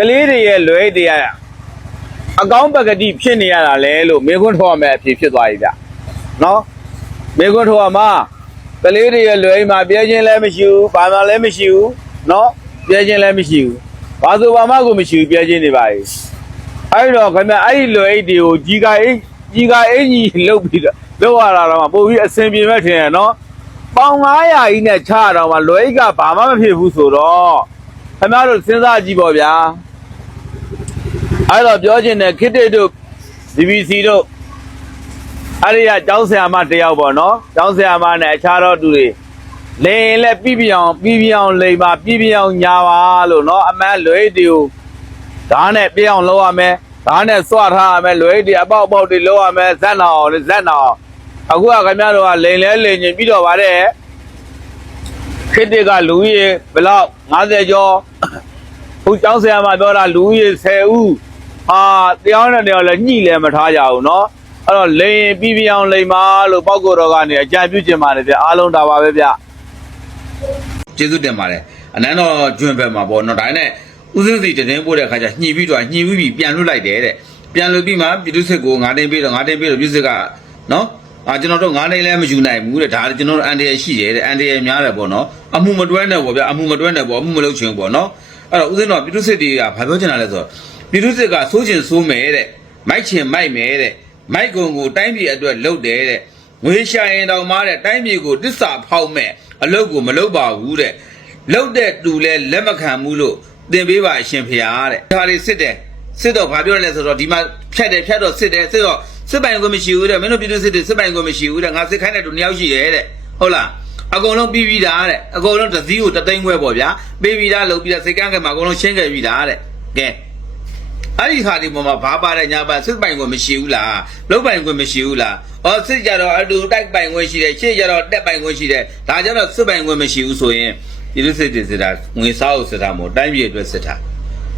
ကလေးတွေရဲ့လွဲတွေကအကောင်းပကတိဖြစ်နေရတာလဲလို့မေခွန်းထောက်ရမယ်အဖြစ်ဖြစ်သွားပြီဗျနော်မေခွန်းထောက်ရမှာကလေးတွေရဲ့လွဲမှာပြဲခြင်းလည်းမရှိဘူးဘာမှလည်းမရှိဘူးနော်ပြဲခြင်းလည်းမရှိဘူးဘာဆိုဘာမှကိုမရှိဘူးပြဲခြင်းတွေပါလေအဲ့တော့ခင်ဗျအဲ့ဒီလွဲတွေကိုကြီးကအိတ်ကြီးကအိတ်ကြီးလုတ်ပြီးတော့လောက်ရတာတော့မှပို့ပြီးအဆင်ပြေမဲ့ထင်ရနော်ပေါင်900ကြီးနဲ့ချတော့မှလွဲကဘာမှမဖြစ်ဘူးဆိုတော့ခင်ဗျားတို့စဉ်းစားကြည့်ပါဗျာ အဲ့တော့ပြောချင်တယ်ခစ်တစ်တို့ DBC တို့အဲ့ဒီကကျောင်းဆရာမတယောက်ပေါ့နော်ကျောင်းဆရာမနဲ့အခြားတော့သူတွေလိန်ရင်လည်းပြီးပြောင်ပြီးပြောင်လိန်ပါပြီးပြောင်ညာပါလို့နော်အမှန်လွဲတွေကိုဓာတ်နဲ့ပြအောင်လုပ်ရမယ်ဓာတ်နဲ့စွထားရမယ်လွဲတွေအပေါက်အပေါက်တွေလုပ်ရမယ်ဇက်နာအောင်လေဇက်နာအောင်အခုကခင်ဗျားတို့ကလိန်လဲလိန်ချင်းပြီးတော့ပါတယ်ခစ်တစ်ကလူကြီးရေဘယ်လောက်50ကျော်ခုကျောင်းဆရာမပြောတာလူကြီး10ဦး ဟာတရားနဲ့တရားလည်းညှိလည်းမထားကြဘူးเนาะအဲ့တော့လိန်ပြီးပြအောင်လိန်ပါလို့ပောက်ကိုတော်ကနေအကြံပြုချင်ပါတယ်ဗျအားလုံးဒါပါပဲဗျ ကျေးဇူးတင်ပါတယ်အနန်းတော်ကျွန်းဘက်မှာပေါ့နော်ဒါနဲ့ဦးစင်းစီတည်င်းပို့တဲ့အခါကျညှိပြီးတော့ညှိပြီးပြီပြန်လွတ်လိုက်တယ်တဲ့ပြန်လွတ်ပြီးမှပြည်သူစစ်ကိုငါးတိန်ပြီးတော့ငါးတိန်ပြီးတော့ပြည်သူစစ်ကနော်အာကျွန်တော်တို့ငါးတိန်လည်းမယူနိုင်ဘူးတဲ့ဒါကျွန်တော်တို့အန်တရရှိတယ်တဲ့အန်တရများတယ်ပေါ့နော်အမှုမတွဲနဲ့ပေါ့ဗျအမှုမတွဲနဲ့ပေါ့အမှုမလုပ်ချင်ဘူးပေါ့နော်အဲ့တော့ဦးစင်းတော်ပြည်သူစစ်တွေကဘာပြောချင်တာလဲဆိုတော့ ပြည်သူစစ်ကစိုးချင်စိုးမယ်တဲ့မိုက်ချင်မိုက်မယ်တဲ့မိုက်ကုံကိုတိုင်းပြည်အတွက်လှုပ်တယ်တဲ့ငွေရှာရင်တောင်မှတဲ့တိုင်းပြည်ကိုတစ္ဆာဖောက်မဲ့အလုပ်ကိုမလုပ်ပါဘူးတဲ့လောက်တဲ့တူလဲလက်မခံဘူးလို့သင်ပေးပါအရှင်ဖျားတဲ့ဒါလေးစစ်တယ်စစ်တော့ဘာပြောရလဲဆိုတော့ဒီမှာဖြတ်တယ်ဖြတ်တော့စစ်တယ်စစ်တော့စစ်ပိုင်ကိုမရှိဘူးတဲ့မင်းတို့ပြည်သူစစ်တွေစစ်ပိုင်ကိုမရှိဘူးတဲ့ငါစစ်ခိုင်းတဲ့တူနှစ်ယောက်ရှိတယ်တဲ့ဟုတ်လားအကုန်လုံးပြီးပြီးသားတဲ့အကုန်လုံးတစ်စည်းကိုတသိန်းခွဲပေါ့ဗျာပေးပြီးသားလုပ်ပြီးသားစိတ်ကန်းကမှာအကုန်လုံးရှင်းခဲ့ပြီးသားတဲ့ကဲ အဲ့ဒီခါဒီပေါ်မှာဘာပါတဲ့ညာပါစစ်ပိုင်ကိုမရှိဘူးလားလောက်ပိုင်ကိုမရှိဘူးလားအော်စစ်ကြတော့အတူတိုက်ပိုင်ကိုရှိတယ်ရှေ့ကြတော့တက်ပိုင်ကိုရှိတယ်ဒါကြတော့စစ်ပိုင်ကိုမရှိဘူးဆိုရင်ပြည်သူစစ်တွေစစ်တာငွေစားဖို့စစ်တာမဟုတ်တိုင်းပြည်အတွက်စစ်တာ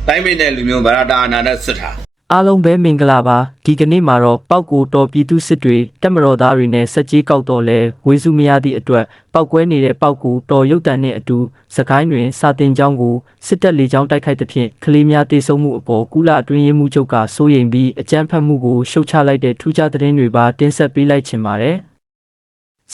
တိုင်းပြည်နဲ့လူမျိုးဗရာတာအနာနဲ့စစ်တာ အားလုံးပဲမင်္ဂလာပါဒီကနေ့မှာတော့ပောက်ကိုတော်ပြည်သူစစ်တွေတက်မတော်သားတွေနဲ့စက်ကြီးကောက်တော့လဲဝေစုမရသည့်အတွက်ပောက်ကွဲနေတဲ့ပောက်ကိုတော်ရုတ်တန်နဲ့အတူစကိုင်းတွင်စာတင်ကျောင်းကိုစစ်တပ်လေကြောင်းတိုက်ခိုက်သဖြင့်ကလေးများတေဆုံးမှုအပေါ်ကုလအတွင်းရေးမှူးချုပ်ကစိုးရိမ်ပြီးအကြမ်းဖက်မှုကိုရှုတ်ချလိုက်တဲ့ထူးခြားသတင်းတွေပါတင်ဆက်ပေးလိုက်ချင်ပါတယ်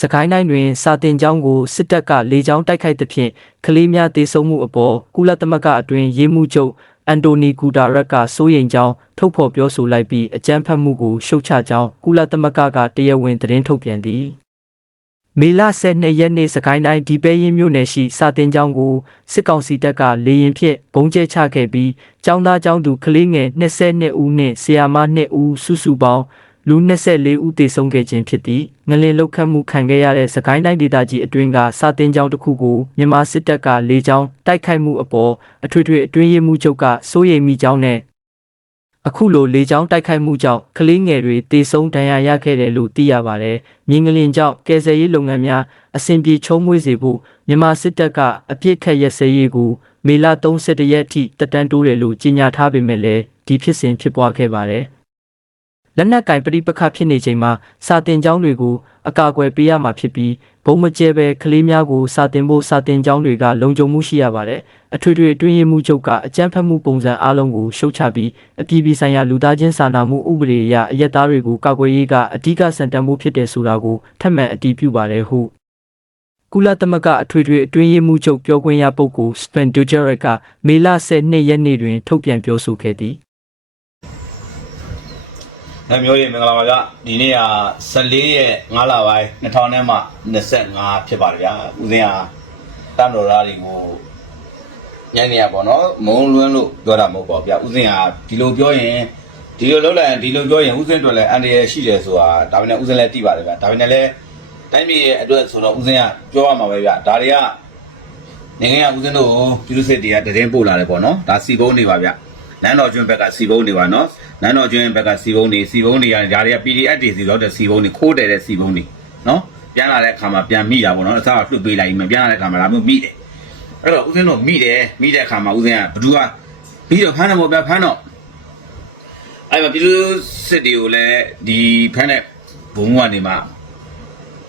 စကိုင်းတိုင်းတွင်စာတင်ကျောင်းကိုစစ်တပ်ကလေကြောင်းတိုက်ခိုက်သဖြင့်ကလေးများတေဆုံးမှုအပေါ်ကုလသမဂ္ဂအတွင်းရေးမှူးချုပ် အန်တိုနီဂူတာရက်ကစိုးရိမ်ကြောင်းထုတ်ဖော်ပြောဆိုလိုက်ပြီးအကြမ်းဖက်မှုကိုရှုတ်ချကြောင်းကုလသမဂ္ဂကတရားဝင်သတင်းထုတ်ပြန်သည်မေလ12ရက်နေ့စကိုင်းတိုင်းဒီပဲရင်မြို့နယ်ရှိစာတင်ကျောင်းကိုစစ်ကောင်စီတပ်ကလေရင်ဖြင့်ဘုံကျဲချခဲ့ပြီးကျောင်းသားကျောင်းသူကလေးငယ်22ဦးနှင့်ဆရာမ2ဦးစုစုပေါင်း လူ24ဦးသေဆုံးခဲ့ခြင်းဖြစ်သည်ငလင်လောက်ခတ်မှုခံခဲ့ရတဲ့စကိုင်းတိုင်းဒေသကြီးအတွင်းကစာတင်ကျောင်းတစ်ခုကိုမြန်မာစစ်တပ်ကလေကြောင်းတိုက်ခိုက်မှုအပေါ်အထွေထွေအတွင်းရေးမှူးချုပ်ကစိုးရိမ်မိကြောင်းနဲ့အခုလိုလေကြောင်းတိုက်ခိုက်မှုကြောင့်ကလေးငယ်တွေတေဆုံးဒဏ်ရာရခဲ့တယ်လို့သိရပါတယ်။မြင်းကလင်ကြောင့်ကယ်ဆယ်ရေးလုပ်ငန်းများအဆင်ပြေချုံးမွေးစေဖို့မြန်မာစစ်တပ်ကအပြစ်ခတ်ရက်စဲရေးကိုမေလ31ရက်ထိတက်တန်းတိုးတယ်လို့ကြေညာထားပေမဲ့လည်းဒီဖြစ်စဉ်ဖြစ်ပွားခဲ့ပါတယ်။ လက်နက်ကင်ပဋိပက္ခဖြစ်နေချိန်မှာစာတင်ကျောင်းတွေကိုအကာအကွယ်ပေးရမှာဖြစ်ပြီးဘုံမကျဲပဲကလေးများကိုစာတင်ဖို့စာတင်ကျောင်းတွေကလုံခြုံမှုရှိရပါတယ်။အထွေထွေအတွင်းရေးမှူးချုပ်ကအကြမ်းဖက်မှုပုံစံအလုံးကိုရှုတ်ချပြီးအပြည်ပြည်ဆိုင်ရာလူသားချင်းစာနာမှုဥပဒေအရအယက်သားတွေကိုကာကွယ်ရေးကအဓိကစံတန်မှုဖြစ်တယ်ဆိုတာကိုထပ်မံအတည်ပြုပါတယ်ဟုကုလသမဂ္ဂအထွေထွေအတွင်းရေးမှူးချုပ်ပြောခွင့်ရပုဂ္ဂိုလ်စပန်ဒူဂျရက်ကမေလ12ရက်နေ့တွင်ထုတ်ပြန်ပြောဆိုခဲ့သည်။ အဲမျိုးရေမင်္ဂလာပါဗျာ။ဒီနေ့က14ရက်5လပိုင်း2000နဲ့မှ25ဖြစ်ပါတယ်ဗျာ။ဦးစင်းဟာတမ်တော်သားတွေကိုညနေရပေါ့နော်။မုံလွန်းလို့ပြောတာမဟုတ်ပါဘူးဗျာ။ဦးစင်းဟာဒီလိုပြောရင်ဒီလိုလုပ်လိုက်ရင်ဒီလိုပြောရင်ဦးစင်းတို့လည်းအန်တရယ်ရှိတယ်ဆိုတာဒါပေမဲ့ဦးစင်းလည်းသိပါတယ်ဗျာ။ဒါပေမဲ့လည်းတိုင်းပြည်ရဲ့အတွက်ဆိုတော့ဦးစင်းကပြောရမှာပဲဗျာ။ဒါတွေကနိုင်ငံကဦးဇင်းတို့ကိုပြည်သူစစ်တွေကတရင်ပို့လာတယ်ပေါ့နော်ဒါစီဘုံနေပါဗျနန်းတော်ကျွန်းဘက်ကစီဘုံနေပါနော် နန်းတော်ကျွန်းဘက်ကစီဘုံနေစီဘုံနေရတယ်ဒါတွေက PDF တွေစီတော့တဲ့စီဘုံနေခိုးတယ်တဲ့စီဘုံနေနော်ပြန်လာတဲ့အခါမှာပြန်မိတာပေါ့နော်အစားကလွတ်ပေးလိုက်ပြီးမှပြန်လာတဲ့အခါမှာဒါမျိုးမိတယ်အဲ့တော့ဦးဇင်းတို့မိတယ်မိတဲ့အခါမှာဦးဇင်းကဘသူကပြီးတော့ဖမ်းတယ်ပေါ့ဗျဖမ်းတော့အဲ့မှာပြည်သူစစ်တွေကိုလည်းဒီဖမ်းတဲ့ဘုံကနေမှ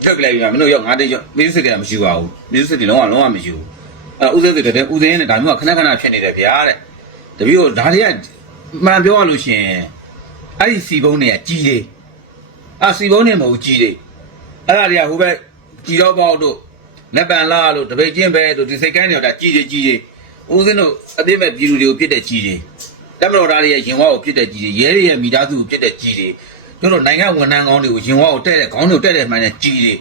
လွတ်ပြလိုက်ပြီးမှမင်းတို့ရောက်ငါးတိတ်ရောက်ပြည်သူစစ်ကမရှိပါဘူးပြည်သူစစ်တွေလုံးဝလုံးဝမရှိဘူးအဲဦးစင်းစစ်တဲ့ဦးစင်းနဲ့ဒါမျိုးကခဏခဏဖြစ်နေတယ်ဗျာတဲ့တပည့်တို့ဒါတွေက မှန်ပြောရလို့ရှရင်အဲ့ဒီစီပုံးတွေကကြီးတယ်အာစီပုံးတွေမဟုတ်ကြီးတယ်အဲ့ဒါတွေကဟိုဘက်ကြီးတော့ပေါက်တို့လက်ပံလာတို့တပိတ်ချင်းပဲတို့ဒီစိတ်ကိုင်းတွေကကြီးတယ်ကြီးတယ်ဦးစင်းတို့အသိမဲ့ပြည်သူတွေကိုပြစ်တဲ့ကြီးတယ်တမတော်သားတွေရဲ့ရင်ဝါကိုပြစ်တဲ့ကြီးတယ်ရဲတွေရဲ့မိသားစုကိုပြစ်တဲ့ကြီးတယ်တို့တို့နိုင်ငံဝန်ထမ်းကောင်းတွေကိုရင်ဝါကိုတဲ့တဲ့ခေါင်းတွေကိုတဲ့တဲ့မှန်တဲ့ကြီးတယ်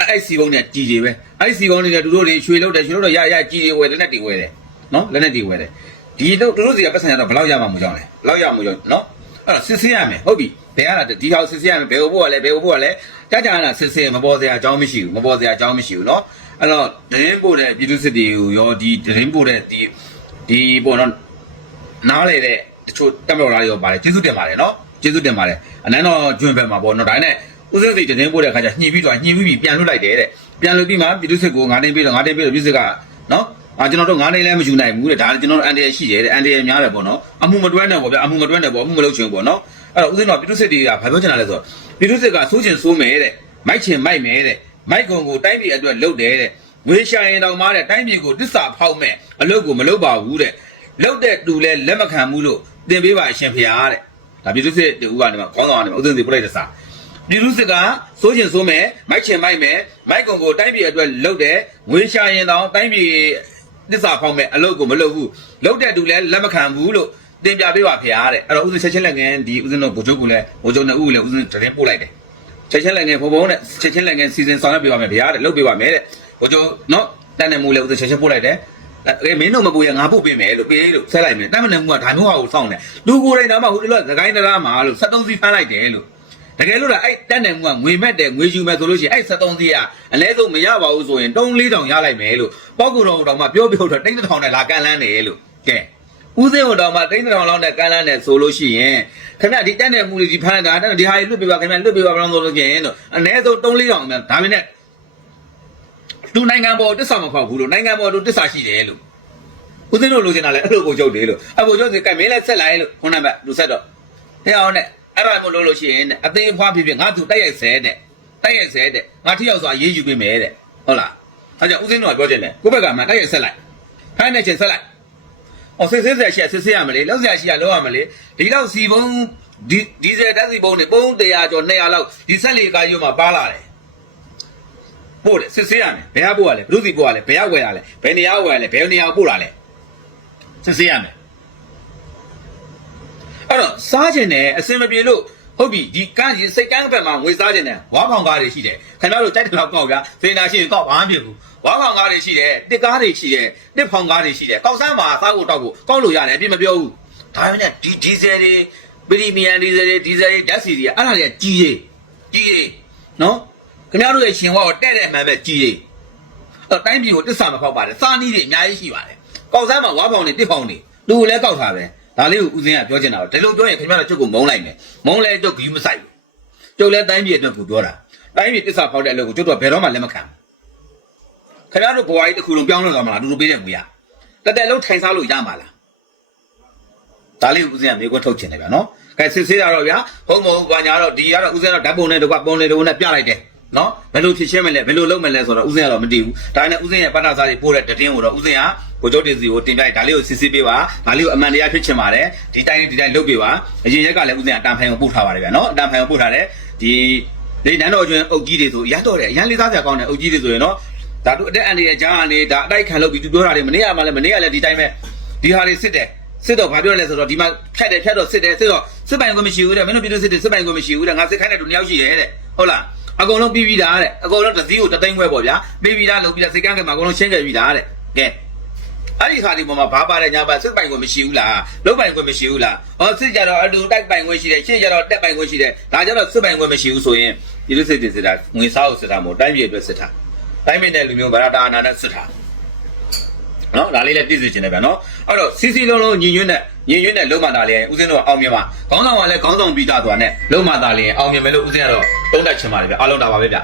အဲ့စီကုန်းနဲ့ကြီးတွေပဲအဲ့စီကုန်းတွေကသူတို့တွေရွှေလောက်တယ်ရွှေလောက်တော့ရရကြီးတွေဝယ်လက်နဲ့တွေဝယ်တယ်နော်လက်နဲ့တွေဝယ်တယ် ဒီတော့သူတို့စီကပတ်စံရတော့ဘယ်လောက်ရမှာမကြောက်လဲဘယ်လောက်ရမှာကြောက်နော်အဲ့တော့စစ်ဆေးရမယ်ဟုတ်ပြီဘယ်ရတာဒီဟောက်စစ်ဆေးရမယ်ဘယ်ဟိုဘို့ကလဲဘယ်ဟိုဘို့ကလဲကြာကြာနာစစ်ဆေးမပေါ်စရာအကြောင်းမရှိဘူးမပေါ်စရာအကြောင်းမရှိဘူးနော်အဲ့တော့ဒရင်ပို့တဲ့ပြည်သူစစ်တွေကိုရောဒီဒရင်ပို့တဲ့ဒီဒီပေါ့နော်နားလေတဲ့တချို့တက်မတော်သားတွေရောပါတယ်ကျေးဇူးတင်ပါတယ်နော်ကျေးဇူးတင်ပါတယ်အနန်းတော်ကျွန်းဘက်မှာပေါ့နော်ဒါနဲ့ဦးစင်းစိတ်တင်းပို့တဲ့အခါကျညှိပြီးတော့ညှိပြီးပြန်လွတ်လိုက်တယ်တဲ့ပြန်လွတ်ပြီးမှပြည်သူစစ်ကို9တိန်ပြီးတော့9တိန်ပြီးတော့ပြည်သူစစ်ကနော် အာကျွန်တော်တို့9တိန်လည်းမယူနိုင်ဘူးတဲ့ဒါကျွန်တော်တို့အန်တရရှိတယ်တဲ့အန်တရများတယ်ပေါ့နော်အမှုမတွဲနဲ့ပေါ့ဗျာအမှုမတွဲနဲ့ပေါ့အမှုမလုပ်ချင်ဘူးပေါ့နော်အဲ့တော့ဦးစင်းတော်ပြည်သူစစ်တွေကဘာပြောချင်တာလဲဆိုတော့ပြည်သူစစ်ကစိုးချင်စိုးမယ်တဲ့မိုက်ချင်မိုက်မယ်တဲ့မိုက်ကုံကိုတိုင်းပြည်အတွက်လုပ်တယ်တဲ့ငွေရှာရင်တောင်မှတဲ့တိုင်းပြည်ကိုတစ္ဆာဖောက်မဲ့အလုပ်ကိုမလုပ်ပါဘူးတဲ့လုပ်တဲ့သူလဲလက်မခံဘူးလို့သင်ပေးပါအရှင်ဖျားတဲ့ဒါပြည်သူစစ်တူကနေမှာခေါင်းဆောင်ကနေမှာဦးစင်းစီပြလိုက်တဲ့စာပြည်သူစစ်ကစိုးကျင်စိုးမယ်မိုက်ချင်မိုက်မယ်မိုက်ကုံကိုတိုင်းပြည်အတွက်လှုပ်တယ်ငွေရှာရင်တောင်တိုင်းပြည် တစ္ဆာဖောက်မယ်အလုပ်ကိုမလုပ်ဘူးလှုပ်တဲ့သူလည်းလက်မခံဘူးလို့တင်ပြပေးပါဖေရားတဲ့အဲ့တော့ဦးစင်ချက်ချင်းလက်ငန်းဒီဦးစင်တို့ဗိုလ်ချုပ်ကလည်းဗိုလ်ချုပ်နဲ့ဦးကလည်းဦးစင်တရင်ပို့လိုက်တယ်ချက်ချင်းလက်ငန်းဘုံဘုံနဲ့ချက်ချင်းလက်ငန်းစီစဉ်ဆောင်ရွက်ပေးပါမယ်ဖေရားတဲ့လှုပ်ပေးပါမယ်တဲ့ဗိုလ်ချုပ်နော်တန်တယ်မူလည်းဦးစင်ချက်ချင်းပို့လိုက်တယ်အဲမင်းတို့မပူရငါပို့ပေးမယ်လို့ပေးလို့ဆက်လိုက်မယ်တမ်းမနဲ့မှုကဒါမျိုးဟာကိုစောင့်တယ်လူကိုယ်တိုင်တော့မှဟိုတလောသခိုင်းတရားမှာလို့73စီးဖမ်းလိုက်တယ်လို့ တကယ်လို့လားအဲ့တက်တယ်မှုကငွေမဲ့တယ်ငွေယူမဲ့ဆိုလို့ရှိရင်အဲ့73စီးကအလဲဆုံးမရပါဘူးဆိုရင်တုံး၄တောင်ရလိုက်မယ်လို့ပောက်ကူတော်တော်မှပြောပြောတော့တိတ်တစ်ထောင်နဲ့လာကန်လန်းတယ်လို့ကဲဦးစင်းဟိုတော်မှတိတ်တစ်ထောင်လောက်နဲ့ကန်လန်းတယ်ဆိုလို့ရှိရင်ခင်ဗျဒီတက်တဲ့မှုတွေဒီဖမ်းတာဒီဟာကြီးလွတ်ပေးပါခင်ဗျလွတ်ပေးပါဘယ်လိုဆိုလို့ရှိရင်တော့အနည်းဆုံးတုံး၄တောင်မြန်ဒါမင်းနဲ့သူနိုင်ငံပေါ်တစ္ဆာမဖောက်ဘူးလို့နိုင်ငံပေါ်သူတစ္ဆာရှိတယ်လို့ဦးစင်းတို့လိုချင်တာလဲအဲ့လိုကိုချုပ်တယ်လို့အကိုချုပ်စီကဲမင်းလည်းဆက်လိုက်လို့ခုနကလူဆက်တော့ဟဲ့အောင်နဲ့ အဲ့ဒါမျိုးလုပ်လို့ရှိရင်အသေးအဖွားဖြစ်ဖြစ်ငါသူတိုက်ရိုက်ဆဲတဲ့တိုက်ရိုက်ဆဲတဲ့ငါထိရောက်စွာရေးယူပေးမယ်တဲ့ဟုတ်လားအဲကြောင့်ဦးစင်းတို့ကပြောချင်တယ်ကိုယ့်ဘက်ကမှတိုက်ရိုက်ဆက်လိုက်ခိုင်းတဲ့ချင်းဆက်လိုက်အော်စစ်စစ်ဆက်ရှက်စစ်စစ်ရမလေလောက်ဆရာရှိရလောက်ရမလေဒီလောက်စီပုံးဒီဒီဇယ်ဓာတ်စီပုံးနေပုံး100ကျော်200လောက်ဒီဆက်လေကားယူမှာပါလာတယ်ပို့တယ်စစ်စစ်ရမယ်ဘယ်ဟာပို့ရလဲဘယ်သူစီပို့ရလဲဘယ်ရောက်ဝယ်ရလဲဘယ်နေရာဝယ်ရလဲဘယ်နေရာပို့လာလဲစစ်စစ်ရမယ် အဲ့တော့စားကျင်တယ်အစင်မပြေလို့ဟုတ်ပြီဒီကန်းကြီးစိတ်ကန်းဘက်မှာငွေစားကျင်တယ်ဝါဖောင်ကားတွေရှိတယ်ခင်ဗျားတို့ကြိုက်တယ်လောက်ကောက်ဗျာစေနာရှိရင်ကောက်ဘာမှမဖြစ်ဘူးဝါဖောင်ကားတွေရှိတယ်တစ်ကားတွေရှိတယ်တစ်ဖောင်ကားတွေရှိတယ်ကောက်ဆန်းမှာစားဖို့တောက်ဖို့ကောက်လို့ရတယ်အပြစ်မပြောဘူးဒါပေမဲ့ဒီဒီဇယ်တွေပရီမီယံဒီဇယ်တွေဒီဇယ်တွေဓာတ်စီတွေအဲ့ဒါတွေကကြီးရေးကြီးရေးနော်ခင်ဗျားတို့ရဲ့ရှင်ဝါကိုတဲ့တဲ့အမှန်ပဲကြီးရေးအဲ့တိုင်းပြည်ကိုတစ္ဆာမဖောက်ပါတယ်စားနည်းတွေအများကြီးရှိပါတယ်ကောက်ဆန်းမှာဝါဖောင်တွေတစ်ဖောင်တွေလူကိုလည်းကောက်ထားပဲ ဒါလေးကိုဦးစင်းကပြောချင်တာတော့ဒီလိုပြောရင်ခင်ဗျားတို့ကျုပ်ကိုမုန်းလိုက်မယ်မုန်းလဲကျုပ်ဂီးမဆိုင်ဘူးကျုပ်လည်းတိုင်းပြည်အတွက်ကိုပြောတာတိုင်းပြည်တစ္ဆာဖောက်တဲ့အလုပ်ကိုကျုပ်တို့ကဘယ်တော့မှလက်မခံဘူးခင်ဗျားတို့ဘဝကြီးတစ်ခုလုံးပြောင်းလဲသွားမှာလားတူတူပေးတဲ့ငွေရတက်တက်လုံးထိုင်စားလို့ရမှာလားဒါလေးကိုဦးစင်းကမေးခွန်းထုတ်ချင်တယ်ဗျာနော်ကဲစစ်ဆေးရတော့ဗျာဟုတ်မဟုတ်ဘာညာတော့ဒီကတော့ဦးစင်းကတော့ဓာတ်ပုံနဲ့တကွပုံနဲ့တကွနဲ့ပြလိုက်တယ် နော်ဘယ်လိုဖြစ်ရှင်းမလဲဘယ်လိုလုပ်မလဲဆိုတော့ဦးစင်းကတော့မတည်ဘူးဒါနဲ့ဦးစင်းရဲ့ပတ်တာစားတွေပို့တဲ့တည်င်းကိုတော့ဦးစင်းကကိုကျုပ်တင်စီကိုတင်ပြလိုက်ဒါလေးကိုစစ်ဆေးပေးပါဒါလေးကိုအမှန်တရားဖြစ်ချင်ပါတယ်ဒီတိုင်းဒီတိုင်းလုပ်ပေးပါအရင်ရက်ကလည်းဦးစင်းကအတန်ဖိုင်ကိုပို့ထားပါတယ်ဗျာနော်အတန်ဖိုင်ကိုပို့ထားတယ်ဒီဒီနန်းတော်ကျွန်းအုပ်ကြီးတွေဆိုရမ်းတော့တယ်ရမ်းလေးစားစရာကောင်းတယ်အုပ်ကြီးတွေဆိုရင်နော်ဒါတို့အတက်အန်တွေကြားကနေဒါအတိုက်ခံလုပ်ပြီးသူပြောတာတွေမနေ့ကမှလည်းမနေ့ကလည်းဒီတိုင်းပဲဒီဟာတွေစစ်တယ်စစ်တော့ဘာပြောလဲဆိုတော့ဒီမှာဖြတ်တယ်ဖြတ်တော့စစ်တယ်စစ်တော့စစ်ပိုင်ကိုမရှိဘူးတဲ့မင်းတို့ပြည်သူစစ်တယ်စစ်ပိုင်ကိုမရှိဘူးတဲ့ငါစစ်ခိုင်းတဲ့လူနှစ်ယောက်ရှိတယ်တဲ့ဟုတ်လား အကုန်လုံးပြီးပြီးသားတဲ့အကုန်လုံးတစ်စည်းကိုတသိန်းခွဲပေါ့ဗျာပြီးပြီးသားလုပ်ပြီးသားစိတ်ကန်းကမှာအကုန်လုံးရှင်းခဲ့ပြီးသားတဲ့ကဲအဲ့ဒီခါဒီပေါ်မှာဘာပါတယ်ညာပါစစ်ပိုင်ကိုမရှိဘူးလားလုံးပိုင်ကိုမရှိဘူးလားဟောစစ်ကြတော့အတူတိုက်ပိုင်ကိုရှိတယ်ရှင်းကြတော့တက်ပိုင်ကိုရှိတယ်ဒါကြတော့စစ်ပိုင်ကိုမရှိဘူးဆိုရင်ပြည်သူစစ်တယ်စစ်တာငွေစားကိုစစ်တာမဟုတ်တိုင်းပြည်အတွက်စစ်တာတိုင်းပြည်နဲ့လူမျိုးဗရာတာအနာနဲ့စစ်တာ နော်ဒါလေးလည်းပြည့်စုံခြင်းတယ်ဗျာနော်အဲ့တော့စီစီလုံးလုံးညီညွတ်တဲ့ညီညွတ်တဲ့လုံးမသားလေးဦးစင်းတို့အောင်မြင်ပါခေါင်းဆောင်ကလည်းခေါင်းဆောင်ပြီးသားသွားနဲ့လုံးမသားလေးအောင်မြင်မယ်လို့ဦးစင်းကတော့တုံးတက်ချင်ပါတယ်ဗျာအားလုံးတာပါပဲဗျာ